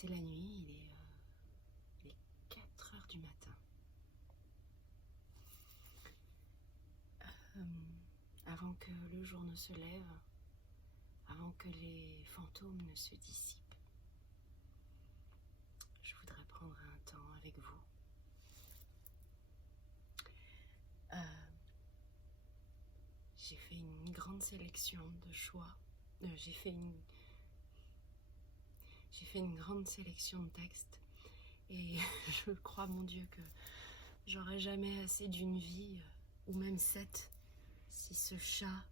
C'est la nuit, il est 4 heures du matin. Avant que le jour ne se lève, avant que les fantômes ne se dissipent, je voudrais prendre un temps avec vous. J'ai fait une grande sélection de choix. J'ai fait une grande sélection de textes. Et je crois, mon Dieu, que j'aurai jamais assez d'une vie, ou même 7, si ce chat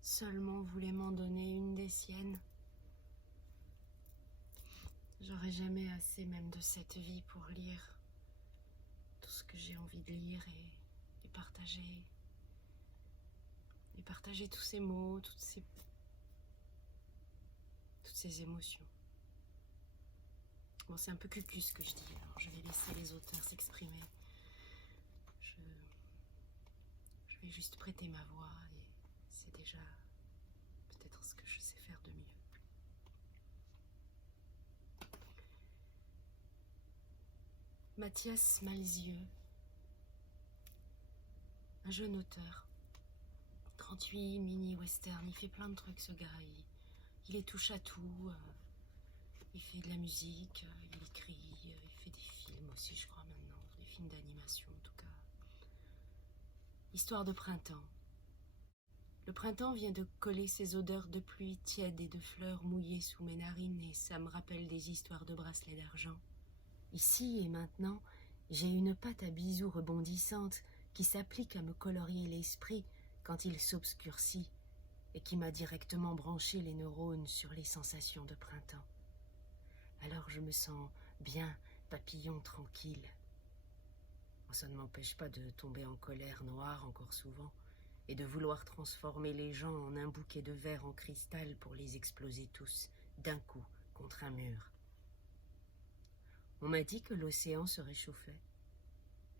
seulement voulait m'en donner une des siennes. J'aurai jamais assez même de cette vie pour lire tout ce que j'ai envie de lire et partager. Et partager tous ces mots, toutes ces émotions. Bon, c'est un peu cucu ce que je dis, alors je vais laisser les auteurs s'exprimer. Je vais juste prêter ma voix et c'est déjà peut-être ce que je sais faire de mieux. Mathias Malzieu, un jeune auteur, 38 mini-western, il fait plein de trucs ce gars, il est touche à tout, il fait de la musique, il écrit, il fait des films aussi je crois maintenant, des films d'animation en tout cas. Histoire de printemps. Le printemps vient de coller ses odeurs de pluie tiède et de fleurs mouillées sous mes narines et ça me rappelle des histoires de bracelets d'argent. Ici et maintenant, j'ai une pâte à bisous rebondissante qui s'applique à me colorier l'esprit quand il s'obscurcit et qui m'a directement branché les neurones sur les sensations de printemps. Alors je me sens bien, papillon tranquille. Ça ne m'empêche pas de tomber en colère noire encore souvent et de vouloir transformer les gens en un bouquet de verre en cristal pour les exploser tous, d'un coup, contre un mur. On m'a dit que l'océan se réchauffait.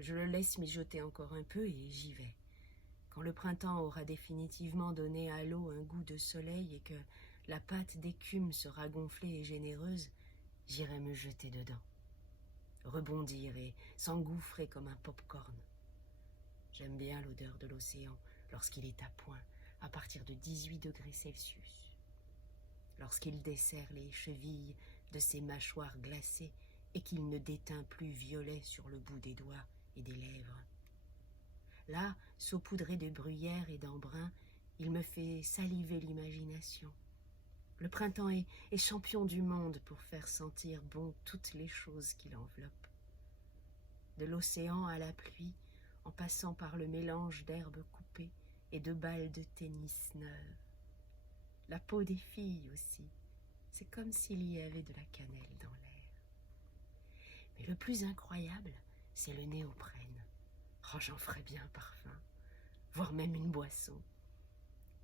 Je le laisse mijoter encore un peu et j'y vais. Quand le printemps aura définitivement donné à l'eau un goût de soleil et que la pâte d'écume sera gonflée et généreuse, j'irai me jeter dedans, rebondir et s'engouffrer comme un pop-corn. J'aime bien l'odeur de l'océan lorsqu'il est à point, à partir de 18 degrés Celsius. Lorsqu'il dessert les chevilles de ses mâchoires glacées et qu'il ne déteint plus violet sur le bout des doigts et des lèvres. Là, saupoudré de bruyère et d'embrun, il me fait saliver l'imagination. Le printemps est champion du monde pour faire sentir bon toutes les choses qui l'enveloppent. De l'océan à la pluie, en passant par le mélange d'herbes coupées et de balles de tennis neuves. La peau des filles aussi, c'est comme s'il y avait de la cannelle dans l'air. Mais le plus incroyable, c'est le néoprène. Oh, j'en ferais bien un parfum, voire même une boisson.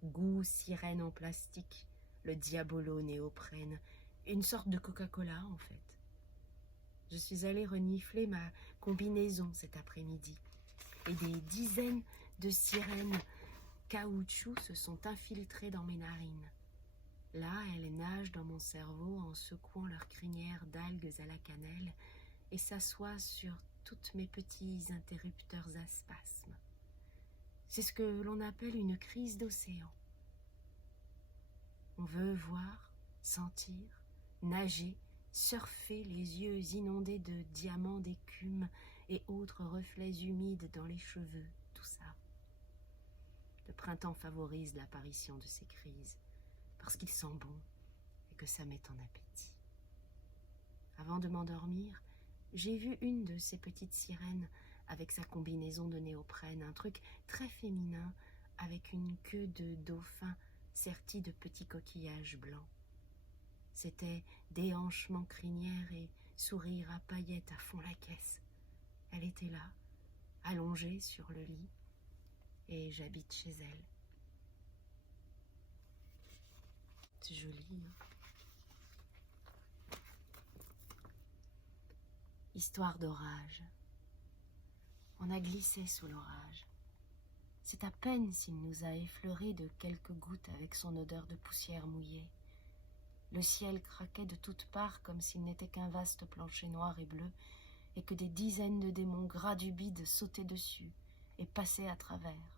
Goût sirène en plastique, le diabolo néoprène, une sorte de Coca-Cola en fait. Je suis allée renifler ma combinaison cet après-midi et des dizaines de sirènes caoutchouc se sont infiltrées dans mes narines. Là, elles nagent dans mon cerveau en secouant leurs crinières d'algues à la cannelle et s'assoient sur toutes mes petits interrupteurs à spasmes. C'est ce que l'on appelle une crise d'océan. On veut voir, sentir, nager, surfer les yeux inondés de diamants d'écume et autres reflets humides dans les cheveux, tout ça. Le printemps favorise l'apparition de ces crises parce qu'il sent bon et que ça met en appétit. Avant de m'endormir, j'ai vu une de ces petites sirènes avec sa combinaison de néoprène, un truc très féminin avec une queue de dauphin sertie de petits coquillages blancs. C'était déhanchement crinière et sourire à paillettes à fond la caisse. Elle était là, allongée sur le lit, et j'habite chez elle. C'est joli, hein? Histoire d'orage. On a glissé sous l'orage. C'est à peine s'il nous a effleurés de quelques gouttes avec son odeur de poussière mouillée. Le ciel craquait de toutes parts comme s'il n'était qu'un vaste plancher noir et bleu, et que des dizaines de démons gras du bide sautaient dessus et passaient à travers.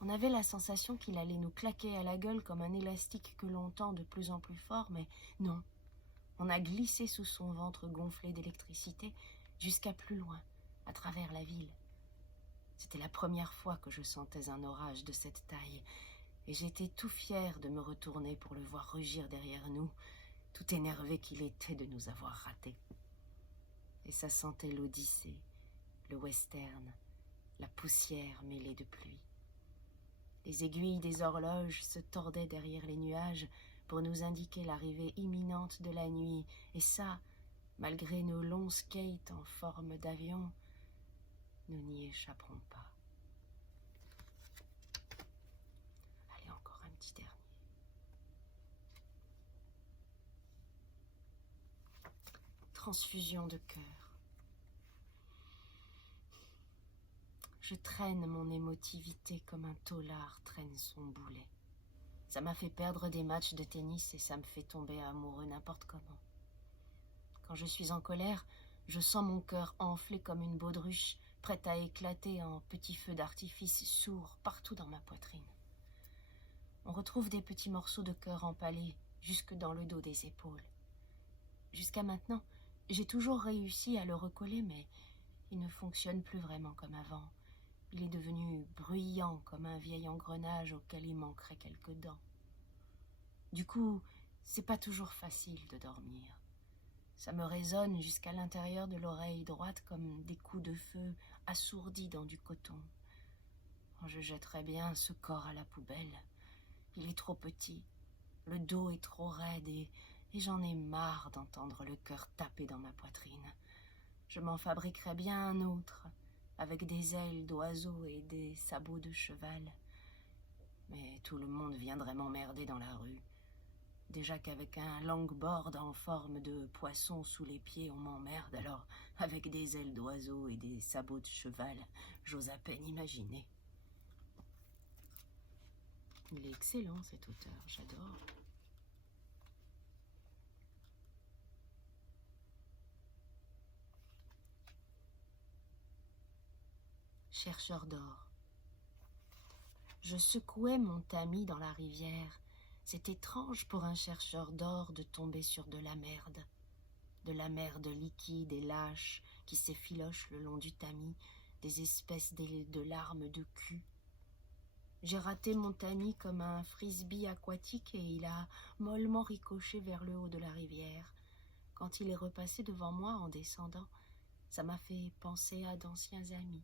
On avait la sensation qu'il allait nous claquer à la gueule comme un élastique que l'on tend de plus en plus fort, mais non. On a glissé sous son ventre gonflé d'électricité jusqu'à plus loin, à travers la ville. C'était la première fois que je sentais un orage de cette taille, et j'étais tout fier de me retourner pour le voir rugir derrière nous, tout énervé qu'il était de nous avoir ratés. Et ça sentait l'Odyssée, le western, la poussière mêlée de pluie. Les aiguilles des horloges se tordaient derrière les nuages pour nous indiquer l'arrivée imminente de la nuit, et ça, malgré nos longs skates en forme d'avion, nous n'y échapperons pas. Allez, encore un petit dernier. Transfusion de cœur. Je traîne mon émotivité comme un taulard traîne son boulet. Ça m'a fait perdre des matchs de tennis et ça me fait tomber amoureux n'importe comment. Quand je suis en colère, je sens mon cœur enflé comme une baudruche, prête à éclater en petits feux d'artifice sourds partout dans ma poitrine. On retrouve des petits morceaux de cœur empalés jusque dans le dos des épaules. Jusqu'à maintenant, j'ai toujours réussi à le recoller, mais il ne fonctionne plus vraiment comme avant. Il est devenu bruyant comme un vieil engrenage auquel il manquerait quelques dents. Du coup, c'est pas toujours facile de dormir. Ça me résonne jusqu'à l'intérieur de l'oreille droite comme des coups de feu assourdis dans du coton. Je jetterais bien ce corps à la poubelle. Il est trop petit, le dos est trop raide et j'en ai marre d'entendre le cœur taper dans ma poitrine. Je m'en fabriquerais bien un autre, avec des ailes d'oiseau et des sabots de cheval. Mais tout le monde viendrait m'emmerder dans la rue. Déjà qu'avec un longboard en forme de poisson sous les pieds, on m'emmerde, alors avec des ailes d'oiseau et des sabots de cheval, j'ose à peine imaginer. Il est excellent cet auteur, j'adore. Chercheur d'or. Je secouais mon tamis dans la rivière. C'est étrange pour un chercheur d'or de tomber sur de la merde liquide et lâche qui s'effiloche le long du tamis, des espèces de larmes de cul. J'ai raté mon tamis comme un frisbee aquatique et il a mollement ricoché vers le haut de la rivière. Quand il est repassé devant moi en descendant, ça m'a fait penser à d'anciens amis.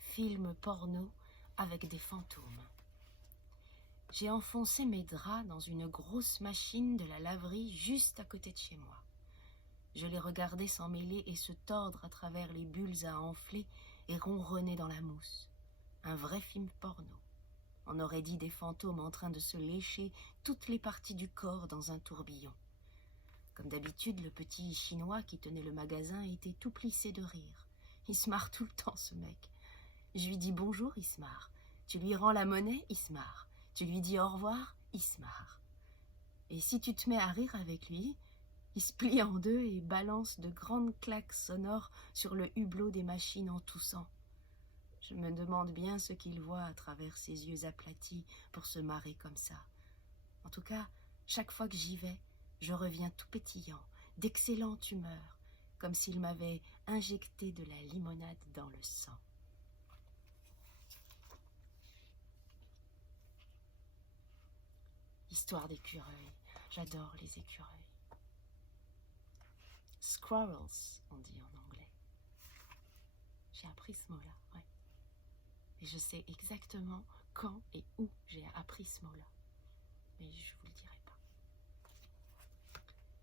Film porno avec des fantômes. J'ai enfoncé mes draps dans une grosse machine de la laverie juste à côté de chez moi. Je les regardais s'emmêler et se tordre à travers les bulles à enfler et ronronner dans la mousse. Un vrai film porno. On aurait dit des fantômes en train de se lécher toutes les parties du corps dans un tourbillon. Comme d'habitude, le petit chinois qui tenait le magasin était tout plissé de rire. Il se marre tout le temps, ce mec. Je lui dis bonjour, il se marre. Tu lui rends la monnaie, il se marre. Tu lui dis au revoir, il se marre. Et si tu te mets à rire avec lui, il se plie en deux et balance de grandes claques sonores sur le hublot des machines en toussant. Je me demande bien ce qu'il voit à travers ses yeux aplatis pour se marrer comme ça. En tout cas, chaque fois que j'y vais, je reviens tout pétillant, d'excellente humeur, comme s'il m'avait injecté de la limonade dans le sang. Histoire d'écureuils. J'adore les écureuils. Squirrels, on dit en anglais. J'ai appris ce mot-là, ouais. Et je sais exactement quand et où j'ai appris ce mot-là. Mais je vous le dirai pas.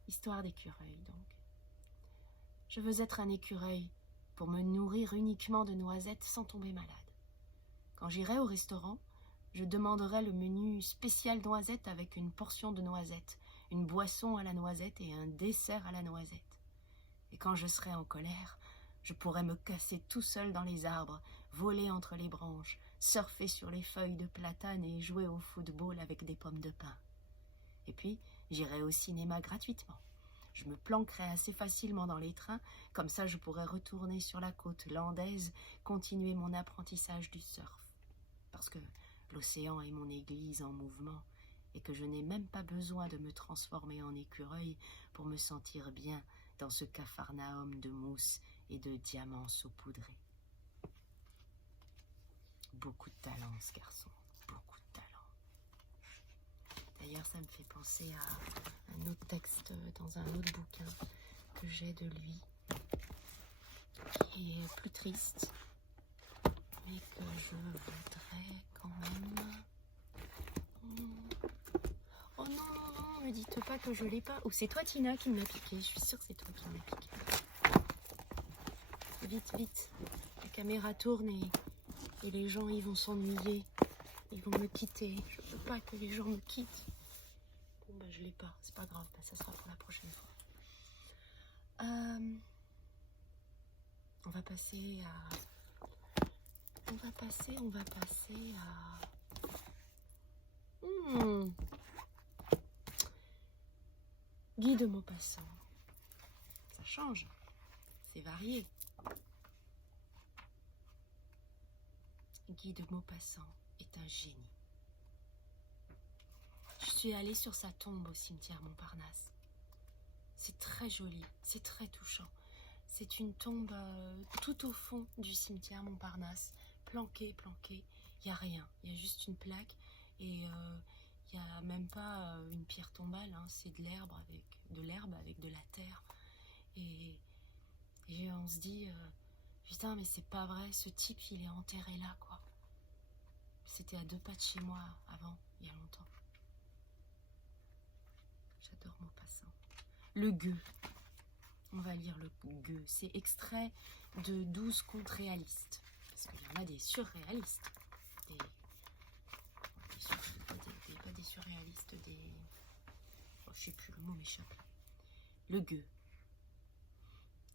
Histoire d'écureuil, donc. Je veux être un écureuil pour me nourrir uniquement de noisettes sans tomber malade. Quand j'irai au restaurant, je demanderai le menu spécial noisette avec une portion de noisettes, une boisson à la noisette et un dessert à la noisette. Et quand je serai en colère, je pourrai me casser tout seul dans les arbres, voler entre les branches, surfer sur les feuilles de platane et jouer au football avec des pommes de pin. Et puis, j'irai au cinéma gratuitement. Je me planquerai assez facilement dans les trains, comme ça je pourrai retourner sur la côte landaise, continuer mon apprentissage du surf. Parce que l'océan est mon église en mouvement, et que je n'ai même pas besoin de me transformer en écureuil pour me sentir bien dans ce capharnaüm de mousse et de diamants saupoudrés. Beaucoup de talent, ce garçon, beaucoup de talent. D'ailleurs, ça me fait penser à un autre texte dans un autre bouquin que j'ai de lui, qui est plus triste, mais que je voudrais quand même... Oh non, non, non, me dites pas que je l'ai pas. Ou c'est toi, Tina, qui me l'a piqué. Je suis sûre que c'est toi qui me l'as piqué. Vite, vite. La caméra tourne et les gens, ils vont s'ennuyer. Ils vont me quitter. Je veux pas que les gens me quittent. Bon, bah, je l'ai pas. C'est pas grave. Bah, ça sera pour la prochaine fois. On va passer à... On va passer à... Guy de Maupassant. Ça change. C'est varié. Guy de Maupassant est un génie. Je suis allée sur sa tombe au cimetière Montparnasse. C'est très joli, c'est très touchant. C'est une tombe tout au fond du cimetière Montparnasse, planquée. Il n'y a rien, il y a juste une plaque et il n'y a même pas une pierre tombale, hein, c'est de l'herbe avec de la terre. Et on se dit, putain, mais c'est pas vrai, ce type il est enterré là, quoi. C'était à 2 pas de chez moi avant, il y a longtemps. J'adore Maupassant. Le gueux. On va lire le gueux. C'est extrait de 12 contes réalistes. Parce qu'il y en a des surréalistes. Pas des surréalistes, des... Oh, je sais plus, le mot m'échappe. Le gueux.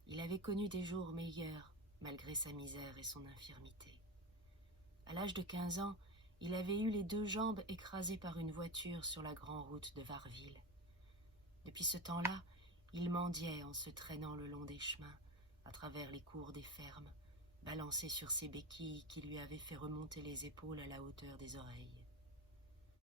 Il avait connu des jours meilleurs, malgré sa misère et son infirmité. À l'âge de 15 ans, il avait eu les 2 jambes écrasées par une voiture sur la grande route de Varville. Depuis ce temps-là, il mendiait en se traînant le long des chemins, à travers les cours des fermes, balancé sur ses béquilles qui lui avaient fait remonter les épaules à la hauteur des oreilles.